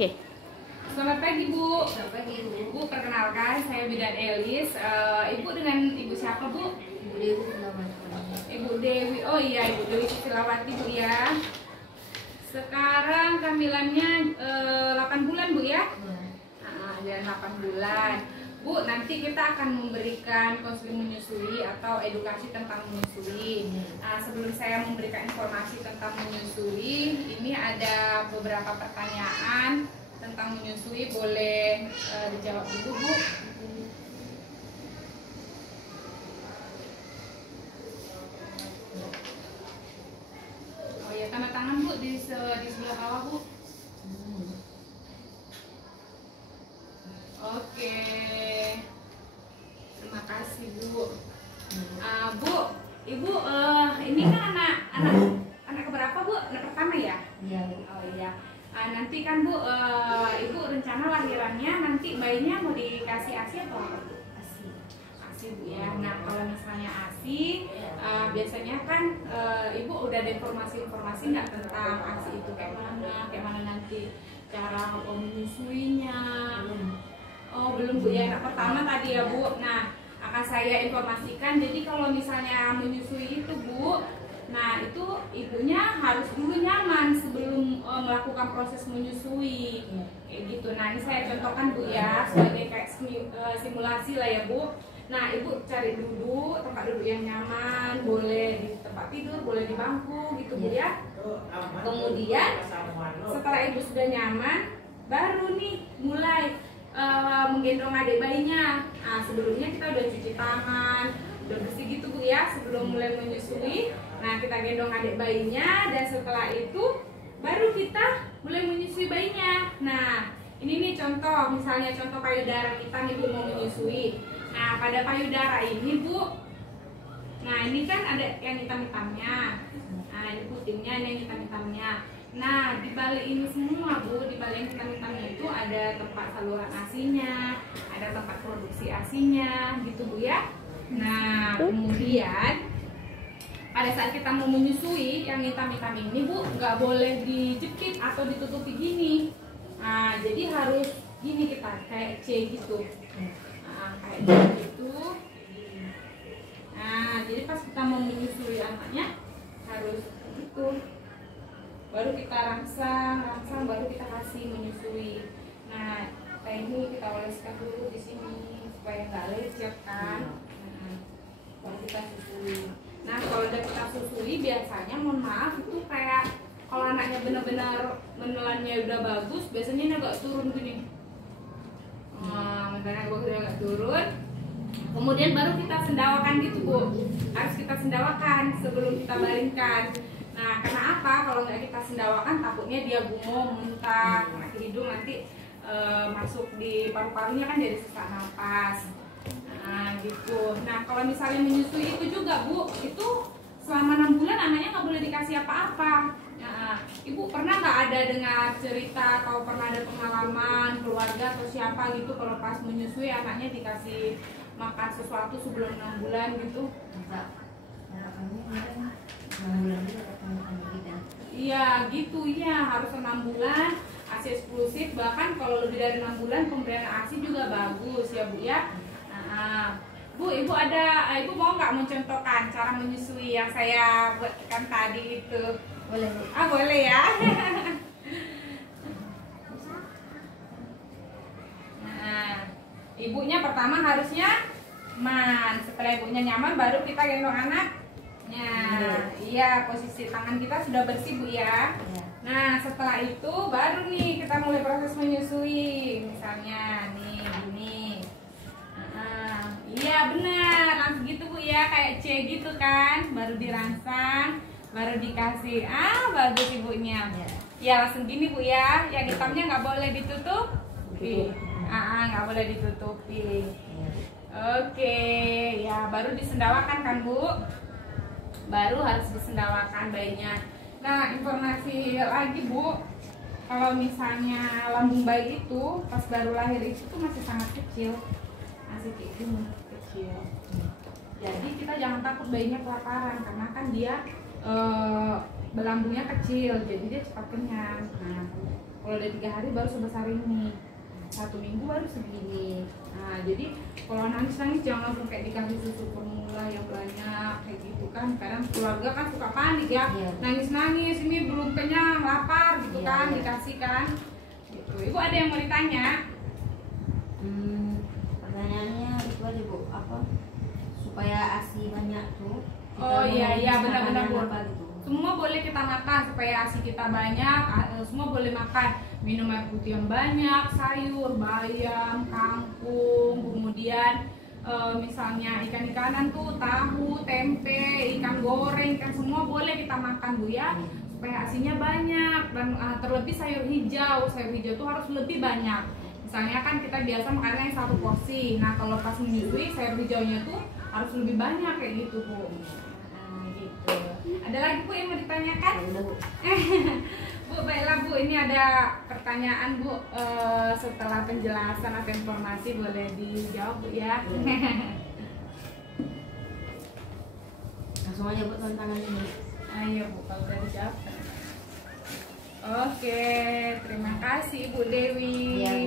Oke. Selamat pagi Bu. Selamat pagi Bu. Bu, perkenalkan saya Bidan Elis. Ibu dengan Ibu siapa Bu? Ibu Dewi Silawati. Ibu Dewi. Oh iya, Ibu Dewi Silawati Bu ya. Sekarang kehamilannya 8 bulan Bu ya? Ya. Nah, 8 bulan. Bu, nanti kita akan memberikan konseling menyusui atau edukasi tentang menyusui. Nah, sebelum saya memberikan informasi tentang menyusui, ini ada beberapa pertanyaan tentang menyusui, boleh dijawab dulu Bu. Oh ya, tanda tangan Bu di sebelah bawah Bu. Oke, terima kasih Bu. Bu, Ibu, ini kan anak keberapa Bu? Anak pertama ya? Iya. Oh iya. Nanti kan Bu, Ibu rencana lahirannya nanti bayinya mau dikasih ASI atau apa Bu? ASI Bu ya. Nah, kalau misalnya ASI, biasanya kan Ibu udah ada informasi-informasi nggak tentang ASI itu kayak mana nanti cara menyusuinya? Oh belum Bu ya, anak pertama tadi ya Bu. Nah, akan saya informasikan, jadi kalau misalnya menyusui itu Bu, nah itu ibunya harus dulu nyaman sebelum melakukan proses menyusui kayak gitu. Nah ini saya contohkan Bu ya, sebagai kayak simulasi lah ya Bu. Nah Ibu cari dulu tempat duduk yang nyaman, boleh di tempat tidur, boleh di bangku gitu Bu ya. Kemudian setelah Ibu sudah nyaman, baru nih mulai menggendong adik bayinya. Nah, sebelumnya kita udah cuci tangan, udah bersih gitu Bu ya sebelum mulai menyusui. Nah, kita gendong adik bayinya dan setelah itu baru kita mulai menyusui bayinya. Nah, ini nih contoh, misalnya contoh payudara kita nih Bu mau menyusui. Nah, pada payudara ini Bu, nah ini kan ada yang hitam-hitamnya. Nah, ini putihnya, ini yang hitam-hitamnya. Nah, di balik ini semua Bu, di balik yang hitam-hitamnya itu ada tempat saluran ASI-nya, ada tempat produksi ASI-nya, gitu Bu ya. Nah, kemudian pada saat kita mau menyusui, yang hitam-hitam ini Bu, nggak boleh dijepit atau ditutupi gini. Nah, jadi harus gini kita, kayak C gitu. Nah, kayak C gitu. Nah, jadi pas kita mau menyusui anaknya, harus gitu. Baru kita rangsang baru kita kasih menyusui. Nah, kayak ini kita oleskan dulu di sini supaya nggak lecet kan. Baru kita susui. Nah, kalau udah kita susui biasanya, mohon maaf itu kayak kalau anaknya benar-benar menelannya udah bagus, biasanya ini agak turun gini. Mentalnya agak turun. Kemudian baru kita sendawakan gitu Bu. Harus kita sendawakan sebelum kita baringkan. Nah, karena apa? Kalau nggak kita sendawakan, takutnya dia bungong, muntah, kena ke hidung, nanti masuk di paru-parunya kan jadi sesak napas. Nah, gitu. Nah, kalau misalnya menyusui itu juga Bu, itu selama 6 bulan anaknya nggak boleh dikasih apa-apa. Nah, Ibu pernah nggak ada dengar cerita atau pernah ada pengalaman keluarga atau siapa gitu kalau pas menyusui anaknya dikasih makan sesuatu sebelum 6 bulan gitu? Iya gitu ya, harus 6 bulan ASI eksklusif, bahkan kalau lebih dari 6 bulan pemberian ASI juga bagus ya Bu ya. Nah, Bu, Ibu mau nggak mencontohkan cara menyusui yang saya buatkan tadi itu? Boleh Bu. Boleh ya. Nah, ibunya pertama harusnya aman. Setelah ibunya nyaman, baru kita gendong anak. Nah, iya, posisi tangan kita sudah bersih Bu ya. Nah, setelah itu baru nih kita mulai proses menyusui. Misalnya nih gini. Iya benar, langsung gitu Bu ya, kayak C gitu kan. Baru dirangsang, baru dikasih. Bagus ibunya. Ya langsung gini Bu ya. Yang hitamnya nggak boleh ditutupi. Nggak boleh ditutupi. Oke, ya baru disendawakan kan Bu. Baru harus disendawakan bayinya. Nah, informasi lagi Bu, kalau misalnya lambung bayi itu pas baru lahir itu tuh masih sangat kecil, masih kecil. Jadi kita jangan takut bayinya kelaparan karena kan dia lambungnya kecil, jadi dia cepat kenyang. Nah, Kalau udah 3 hari baru sebesar ini, 1 minggu baru segini. Nah jadi kalau nangis jangan langsung kayak dikasih susu formula yang banyak kayak gitu kan. Kadang keluarga kan suka panik ya, Iya. nangis ini belum kenyang, lapar gitu Iya, kan, iya. dikasih kan. Gitu. Ibu ada yang mau ditanya? Pertanyaannya itu aja Bu, apa supaya ASI banyak tuh? kita Oh iya mau benar-benar Bu. makanan apa gitu? Semua boleh kita makan supaya ASI kita banyak. Semua boleh makan, minum air putih yang banyak, sayur, bayam, kangkung, kemudian misalnya ikan-ikanan tuh, tahu, tempe, ikan goreng, kan semua boleh kita makan Bu ya, supaya ASI-nya banyak. Dan terlebih sayur hijau tuh harus lebih banyak. Misalnya kan kita biasa makannya yang 1 porsi. Nah kalau pas menyusui sayur hijaunya tuh harus lebih banyak kayak gitu Bu. Gitu. Ada lagi Bu yang mau ditanyakan? Ya udah Bu. Bu, baiklah Bu, ini ada pertanyaan Bu. Setelah penjelasan atau informasi boleh dijawab Bu ya. Langsung aja Bu tantangan ini. Ayo Bu, kalau udah dijawab. Oke, terima kasih Bu Dewi. Iya.